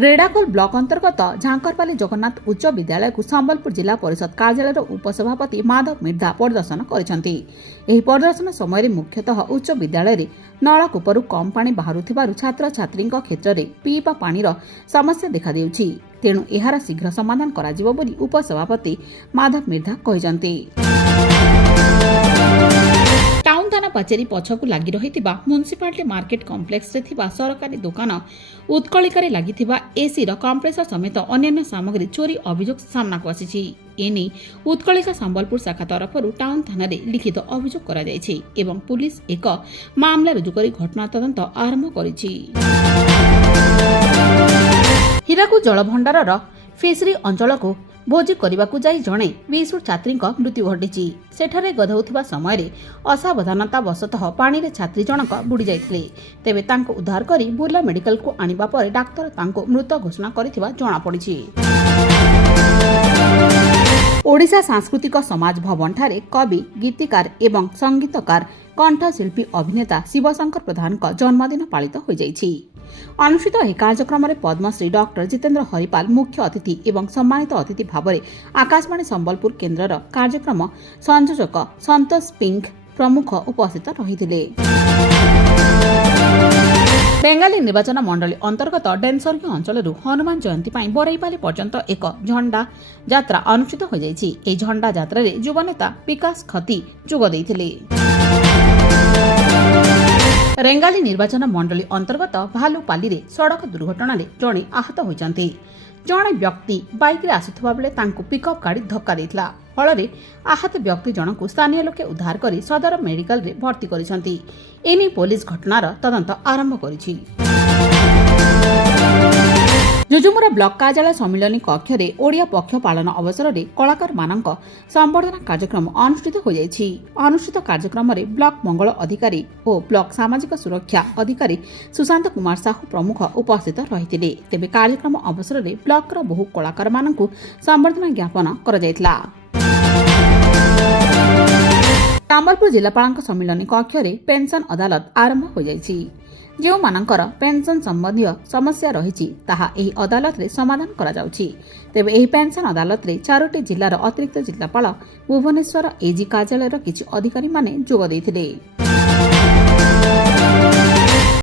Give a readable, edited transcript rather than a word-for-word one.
रेडाखोल block अंतर्गत झांकरपाली जगन्नाथ उच्च विद्यालय को संबलपुर जिला परिषद कार्यालय उपसभापति माधव मिर्धा परिदर्शन करिसेंती। एही परिदर्शन समय मुख्यतः उच्च विद्यालय नलकूपरू कम पानी बाहरुथिबारु छात्र छात्री क्षेत्र में पीवा पानीर समस्या देखा देउछि। तेणु एहार शीघ्र समाधान कराजिबो बोली उपसभापति माधव मिर्धा कहिसेंती। टाउन थाना पाचेरी पछकु लागि रहिथिबा म्युनिसिपालिटी मार्केट कॉम्प्लेक्स रे थिबा सरकारी दुकान उत्कलिकारे लागिथिबा एसी र कंप्रेसर समेत अन्य सामग्री चोरी अभियोग सामना को आसीछि। एने उत्कलिका संबलपुर शाखा तरफरु टाउन थाना रे लिखित अभियोग करा जायछि एवं पुलिस एक मामला रुजु करी घटना तदंत आरंभ करिछि। हीराकुद जलभंडारर फिशरी अंचल को भोजी करने जाई जड़े 20 छात्री मृत्यु घटी। सेठारे गधौथिबा समय असावधानता वशतः पानी रे छात्री जनक बुड़ी जाइथिले। तेबे तांको उद्धार करी बुर्ला मेडिकल को आनिबा परे डाक्टर तांको मृत घोषणा करिथिबा जणा पड़िछि। ओडिशा सांस्कृतिक समाज भवन ठारे कवि गीतिकार एवं संगीतकार कंठशिल्पी अभिनेता शिवशंकर प्रधान का जन्मदिन पालित हो जाइछि। अनुष्ठित यह कार्यक्रम में पद्मश्री डॉक्टर जितेंद्र हरिपाल मुख्य अतिथि एवं सम्मानित अतिथि भाव में आकाशवाणी संबलपुर केन्द्रर कार्यक्रम संयोजक संतोष पिंक प्रमुख उपस्थित रही। बेंगाली निर्वाचन मंडली अंतर्गत डेनसर्गी अंचल हनुमान जयंती बरईपाली पर्यंत एक झंडा यात्रा अनुष्ठित हो जाइछि। एही झंडा यात्रा रे युवनेता विकास खती जोग देइथिले। रेंगाली निर्वाचन मंडली अंतर्गत भालुपाली रे सड़क दुर्घटना जड़े आहत होइचंती। जड़े व्यक्ति बाइक रे आसुथबा बेले तांको पिकअप गाड़ी धक्का देइथिला। फल आहत व्यक्ति जनक स्थानीय लोके उद्धार करी सदर मेडिकल रे भर्ती करिसंती। एनी पुलिस घटनार तदंत आरंभ करिछि। जुजुमुरा ब्लॉक कार्यालय सम्मिलनी कक्ष रे ओडिया पक्ष पालन अवसर में कलाकार मानक संबर्धना कार्यक्रम अनुष्ठित हो जाइछि। अनुष्ठित कार्यक्रम में ब्लॉक मंगल अधिकारी और ब्लॉक सामाजिक सुरक्षा अधिकारी सुशांत कुमार साहू प्रमुख उपस्थित रहिथिले। तेबे कार्यक्रम अवसर में ब्लॉक रो बहु कलाकार मानक संबर्धना ज्ञापन करा जायतिला। संबलपुर जिलापाल सम्मिलनी कक्ष रे पेंशन अदालत आरंभ हो जाइछि। जो मानकर पेंशन संबंधी समस्या रही एही अदालत रे समाधान करा जाउछि। तेबे एही पेंशन अदालत रे 4टी जिल्लार अतिरिक्त जिल्लापाल भुवनेश्वर एजी कार्यालय किछि अधिकारी माने जोग देइथिले।